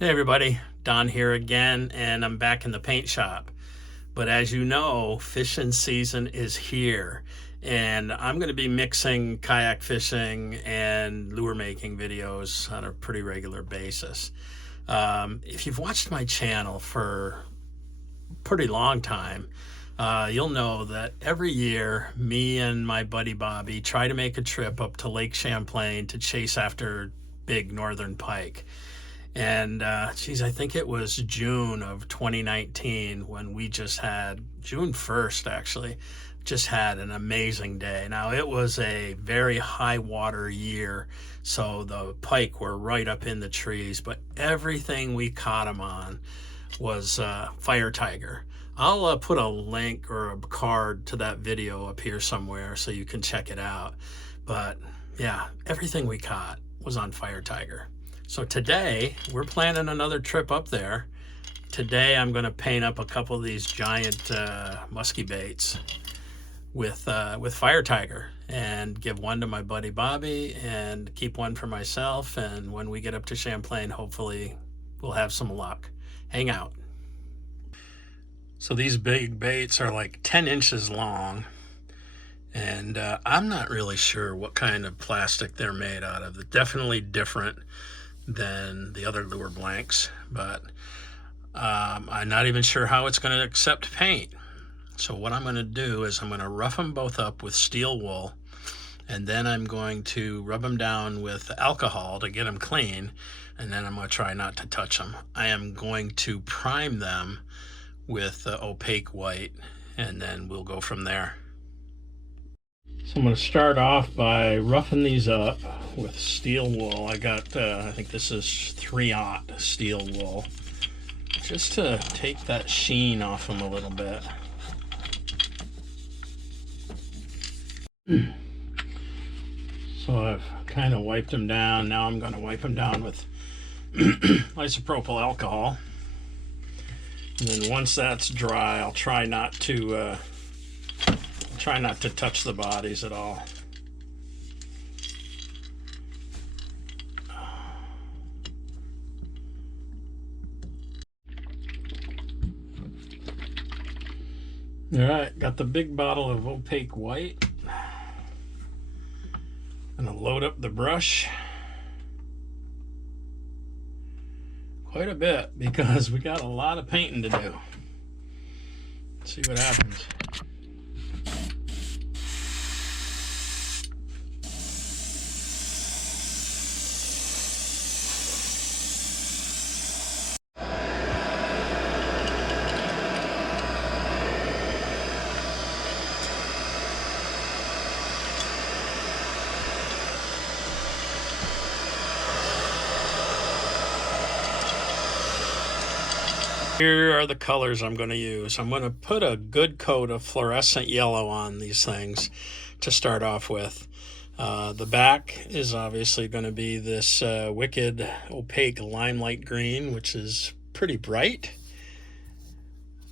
Hey everybody, Don here again, and I'm back in the paint shop. But as you know, fishing season is here, and I'm going to be mixing kayak fishing and lure making videos on a pretty regular basis. If you've watched my channel for a pretty long time, you'll know that every year me and my buddy Bobby try to make a trip up to Lake Champlain to chase after Big Northern Pike. And geez, I think it was June of 2019 when we just had, June 1st actually, just had an amazing day. Now it was a very high water year, so the pike were right up in the trees, but everything we caught them on was fire tiger. I'll put a link or a card to that video up here somewhere so you can check it out. But yeah, everything we caught was on fire tiger. So today we're planning another trip up there. Today I'm going to paint up a couple of these giant musky baits with fire tiger and give one to my buddy Bobby and keep one for myself. And when we get up to Champlain, hopefully we'll have some luck. Hang out. So these big baits are like 10 inches long, and I'm not really sure what kind of plastic they're made out of. They're definitely different than the other lure blanks, but I'm not even sure how it's going to accept paint. So what I'm going to do is I'm going to rough them both up with steel wool, and then I'm going to rub them down with alcohol to get them clean, and then I'm going to try not to touch them. I am going to prime them with opaque white, and then we'll go from there. So I'm going to start off by roughing these up with steel wool. I got, I think this is 3/0 steel wool, just to take that sheen off them a little bit. So I've kind of wiped them down. Now I'm going to wipe them down with isopropyl alcohol. And then once that's dry, I'll try not to touch the bodies at all. All right, got the big bottle of opaque white. Gonna load up the brush quite a bit because we got a lot of painting to do. Let's see what happens. Here are the colors I'm going to use. I'm going to put a good coat of fluorescent yellow on these things to start off with. The back is obviously going to be this wicked opaque limelight green, which is pretty bright.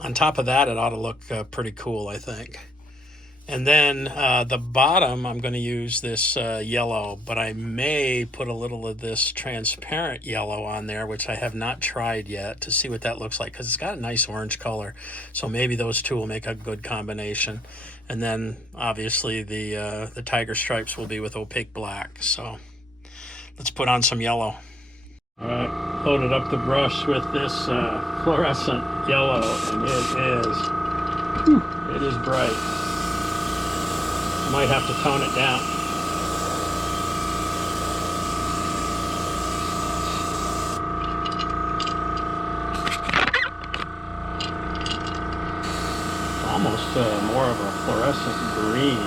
On top of that, it ought to look pretty cool, I think. And then the bottom, I'm going to use this yellow, but I may put a little of this transparent yellow on there, which I have not tried yet, to see what that looks like, because it's got a nice orange color. So maybe those two will make a good combination. And then obviously the tiger stripes will be with opaque black. So let's put on some yellow. All right, loaded up the brush with this fluorescent yellow, and it is bright. Might have to tone it down. Almost more of a fluorescent green.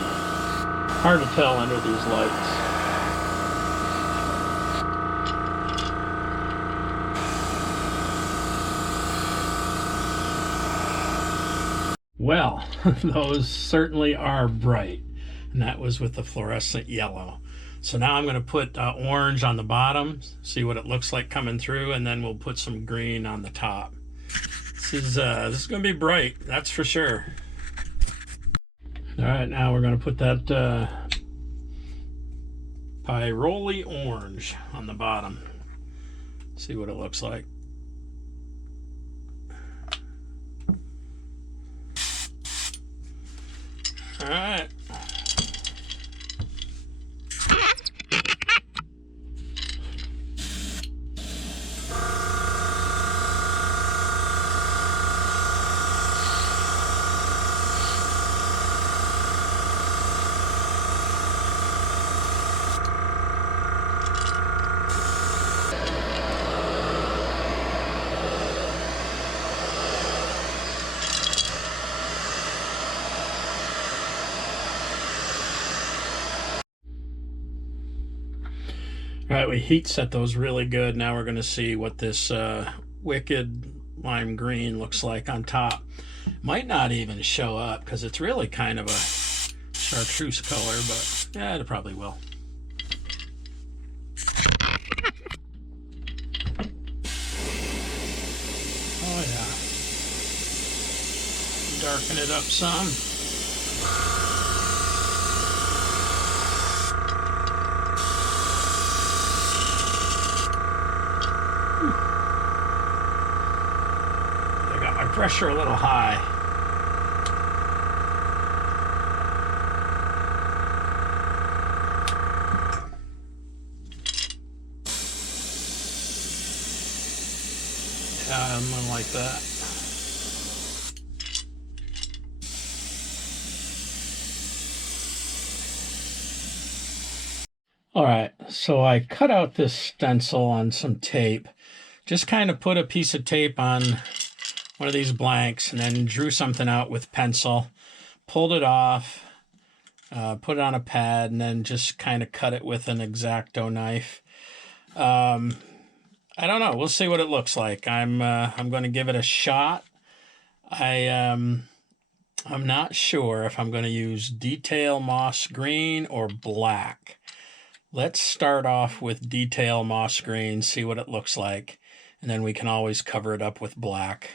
Hard to tell under these lights. Well, those certainly are bright. And that was with the fluorescent yellow. So now I'm going to put orange on the bottom, see what it looks like coming through, and then we'll put some green on the top. This is going to be bright, that's for sure. All right, now we're going to put that pyroli orange on the bottom. See what it looks like. All right. All right, we heat set those really good. Now we're going to see what this wicked lime green looks like on top. Might not even show up because it's really kind of a chartreuse color, but yeah, it probably will. Oh yeah. Darken it up some. I got my pressure a little high. Yeah, I'm gonna like that. All right, so I cut out this stencil on some tape. Just kind of put a piece of tape on one of these blanks and then drew something out with pencil, pulled it off, put it on a pad, and then just kind of cut it with an X-Acto knife. I don't know. We'll see what it looks like. I'm going to give it a shot. I'm not sure if I'm going to use detail moss green or black. Let's start off with detail moss green, see what it looks like, and then we can always cover it up with black.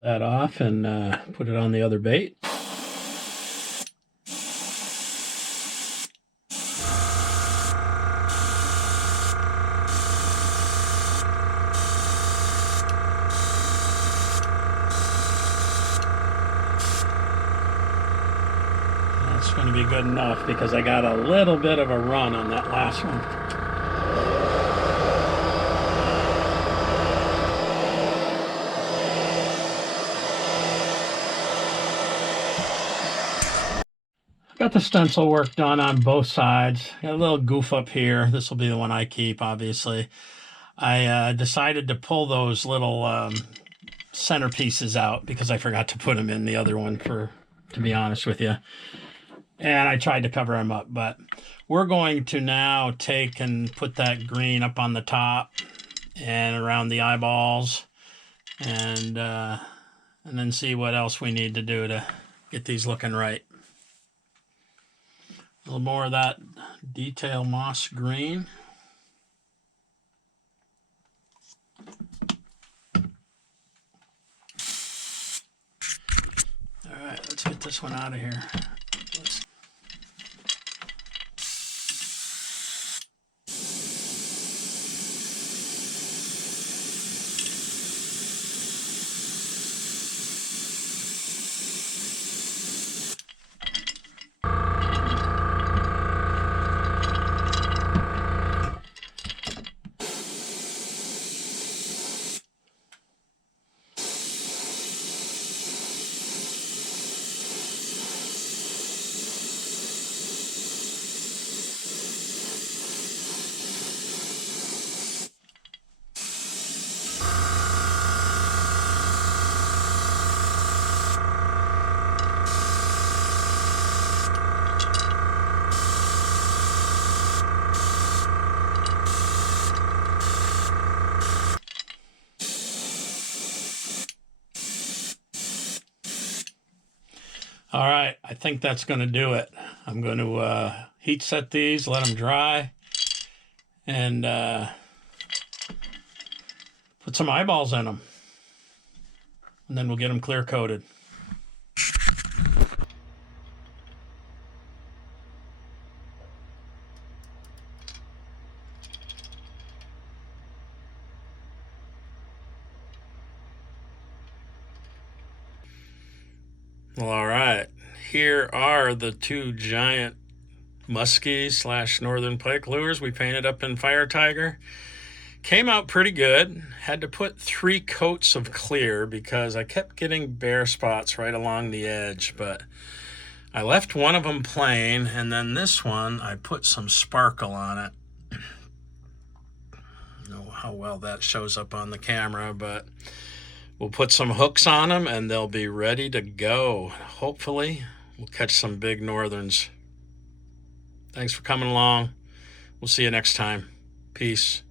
That off and put it on the other bait. That's going to be good enough because I got a little bit of a run on that last one. Got the stencil work done on both sides. Got a little goof up here. This will be the one I keep, obviously. I decided to pull those little centerpieces out because I forgot to put them in the other one, to be honest with you. And I tried to cover them up, but we're going to now take and put that green up on the top and around the eyeballs, and then see what else we need to do to get these looking right. A little more of that detail moss green. All right, let's get this one out of here. All right, I think that's going to do it. I'm going to heat set these, let them dry, and put some eyeballs in them. And then we'll get them clear coated. Well, all right. Here are the two giant muskie / northern pike lures we painted up in Fire Tiger. Came out pretty good. Had to put 3 coats of clear because I kept getting bare spots right along the edge, but I left one of them plain, and then this one I put some sparkle on it. I don't know how well that shows up on the camera, but we'll put some hooks on them and they'll be ready to go. Hopefully we'll catch some big northerns. Thanks for coming along. We'll see you next time. Peace.